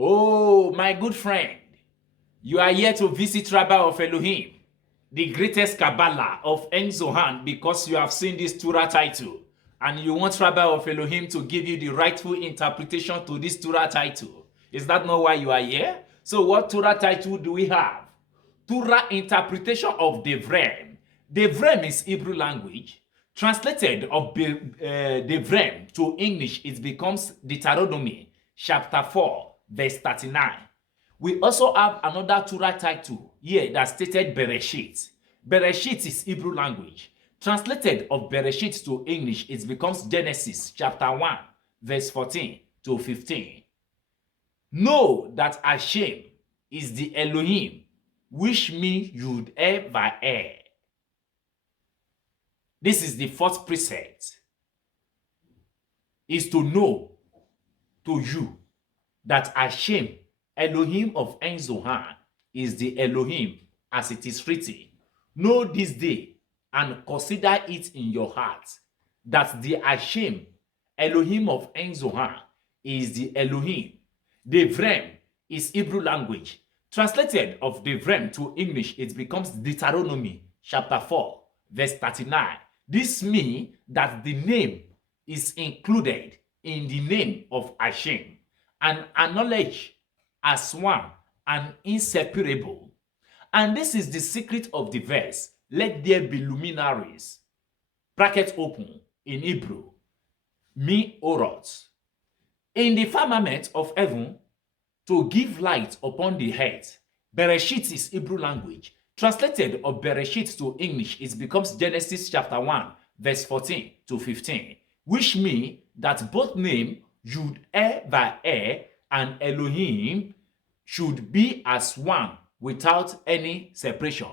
Oh, my good friend, you are here to visit Rabbah of Elohim, the greatest Kabbalah of En Zohan, because you have seen this Torah title and you want Rabbah of Elohim to give you the rightful interpretation to this Torah title. Is that not why you are here? So what Torah title do we have? Torah Interpretation of Devarim. Devarim is Hebrew language. Translated of Devarim to English, it becomes Deuteronomy, chapter 4, verse 39. We also have another Torah title here that stated Beresheet. Beresheet is Hebrew language. Translated of Beresheet to English, it becomes Genesis chapter 1, verse 14 to 15. Know that Hashem is the Elohim, which means Yud Ever. This is the fourth precept, is to know to you that Hashem, Elohim of En Zohan, is the Elohim as it is written. Know this day and consider it in your heart that the Hashem, Elohim of En Zohan, is the Elohim. Devarim is Hebrew language. Translated of Devarim to English, it becomes Deuteronomy chapter 4, verse 39. This means that the name is included in the name of Hashem and acknowledged as one and inseparable. And this is the secret of the verse. Let there be luminaries, bracket open, in Hebrew, meorot, in the firmament of heaven to give light upon the earth. Beresheet is Hebrew language. Translated of Beresheet to English, it becomes Genesis chapter 1, verse 14 to 15, which means that both name Yud Ever and Elohim should be as one without any separation.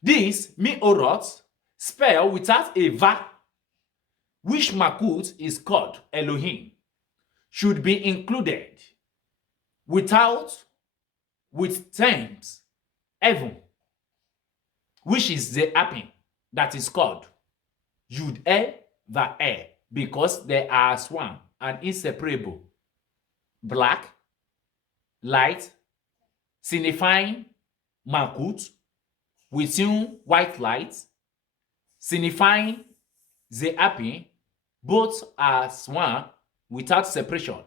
This meorot, spelled without a va, which Makut is called Elohim, should be included with terms heaven, which is the happen that is called Yud Ever, because they are as one and inseparable. Black, light, signifying Malkut, within white light, signifying the happy, both as one without separation.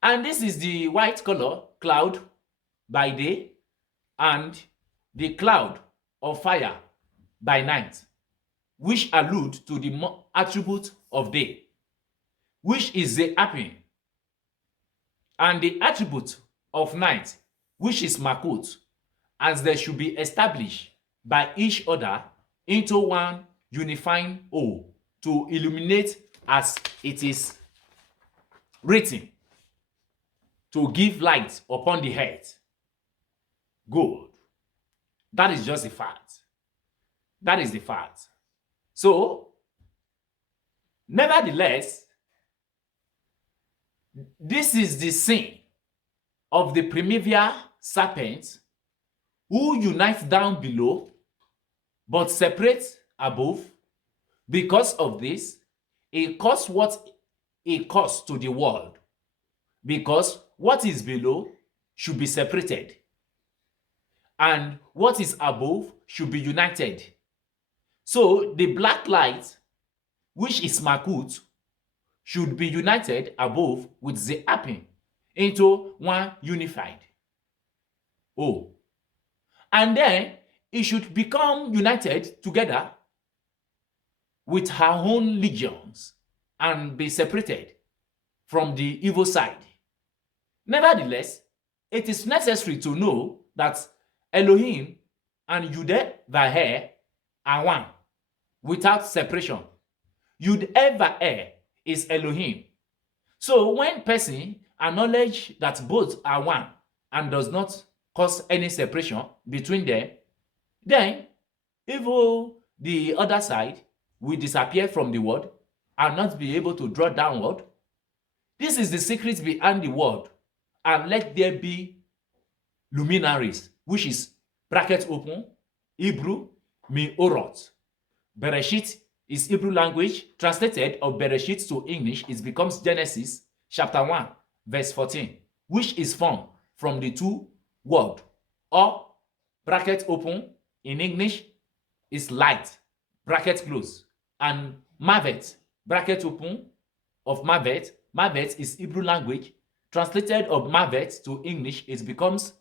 And this is the white color cloud by day and the cloud of fire by night, which allude to the attribute of day, which is the happy, and the attribute of night, which is Makut, as they should be established by each other into one unifying whole to illuminate as it is written, to give light upon the earth. Good. That is just the fact. That is the fact. So, nevertheless, this is the sin of the primeval serpent who unites down below but separates above. Because of this, it caused what it caused to the world, because what is below should be separated and what is above should be united. So the black light, which is Makut, should be united above with the happen into one unified whole. And then it should become united together with her own legions and be separated from the evil side. Nevertheless, it is necessary to know that Elohim and Yud Ever are one without separation. Yud Ever is Elohim. So when person acknowledge that both are one and does not cause any separation between them, then even the other side will disappear from the world and not be able to draw downward. This is the secret behind the word. And let there be luminaries, which is bracket open, Hebrew, meorot. Beresheet is Hebrew language. Translated of Beresheet to English, it becomes Genesis chapter 1, verse 14, which is formed from the two words, or bracket open in English is light, bracket close, and Mavet, bracket open of Mavet. Mavet is Hebrew language. Translated of Mavet to English, it becomes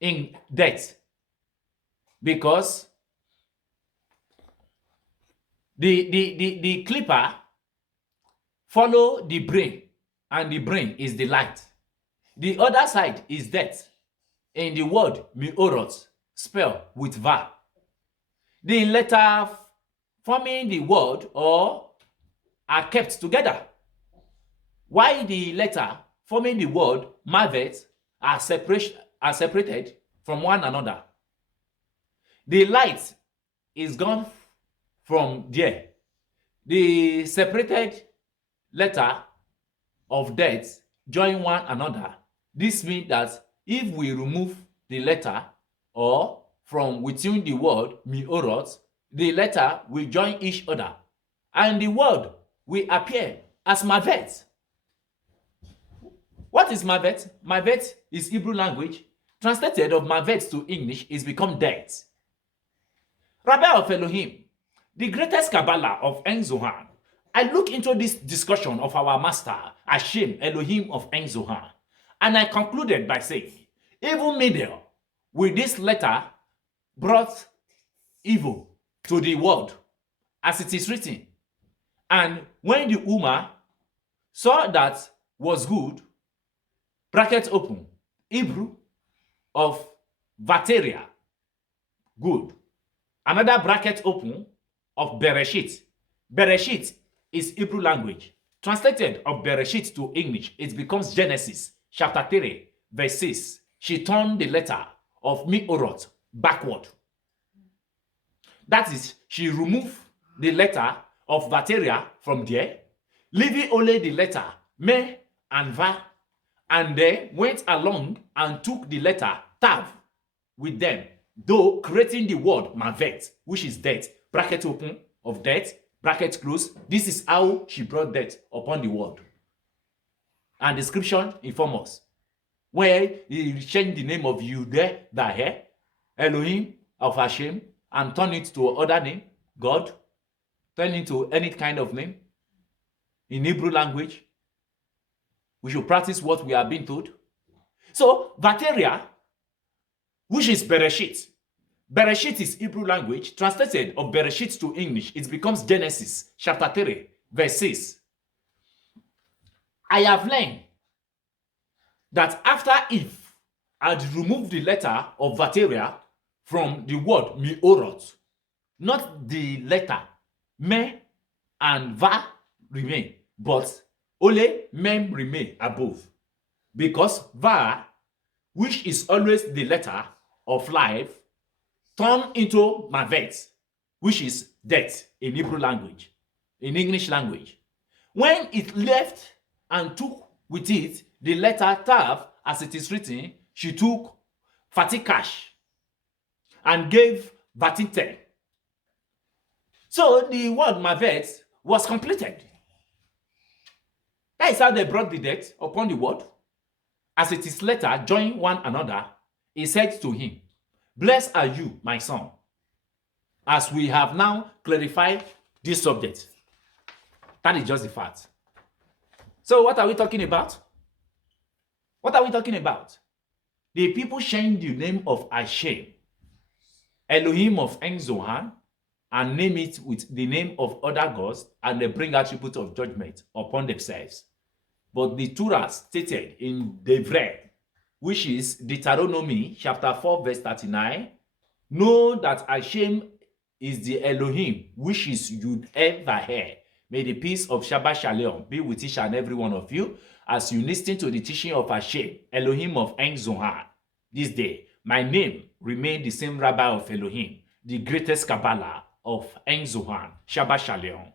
in death, because the clipper follow the brain, and the brain is the light. The other side is death. In the word miorot, spelled with va. The letter forming the word or are kept together, while the letter forming the word mavet are separated from one another. The light is gone from there. The separated letter of death join one another. This means that if we remove the letter or from within the word miorot, the letter will join each other, and the word will appear as mavet. What is mavet? Mavet is Hebrew language. Translated of mavet to English is become death. Rabbi of Elohim, the greatest Kabbalah of En Zohan. I look into this discussion of our master, Hashem, Elohim of En Zohan, and I concluded by saying, even middle with this letter brought evil to the world, as it is written. And when the Ummah saw that was good, bracket open, Hebrew of Vateria, good. Another bracket open of Beresheet. Beresheet is Hebrew language. Translated of Beresheet to English, it becomes Genesis chapter 3, verse 6. She turned the letter of miorot backward. That is, she removed the letter of Vateria from there, leaving only the letter me and va, and then went along and took the letter tav with them, though creating the word mavet, which is death, bracket open of death, bracket close. This is how she brought death upon the world. And the scripture informs us, where he changed the name of Yudeh, Elohim of Hashem, and turned it to other name, God, turned into any kind of name in Hebrew language. We should practice what we are being told. So, Vateria, which is Beresheet. Beresheet is Hebrew language. Translated of Beresheet to English, it becomes Genesis chapter 3, verse 6. I have learned that after Eve had removed the letter of Vateria from the word miorot, not the letter me and va remain, but only mem remain above, because va, which is always the letter of life, turned into mavet, which is death in Hebrew language, in English language. When it left and took with it the letter tav, as it is written, she took fatikash and gave vatite. So the word mavet was completed. That is how they brought the death upon the word. As it is later join one another, he said to him, "Blessed are you, my son." As we have now clarified this subject. That is just the fact. So what are we talking about? What are we talking about? The people changed the name of Hashem, Elohim of En Zohan, and name it with the name of other gods, and they bring attribute of judgment upon themselves. But the Torah stated in Devarim, which is Deuteronomy chapter 4, verse 39, know that Hashem is the Elohim, which is Yud-Ev-Vah. May the peace of Shabbat Shalom be with each and every one of you as you listen to the teaching of Hashem, Elohim of En Zohan. This day, my name remained the same Rabbi of Elohim, the greatest Kabbalah of En Zohan. Shabbat Shalom.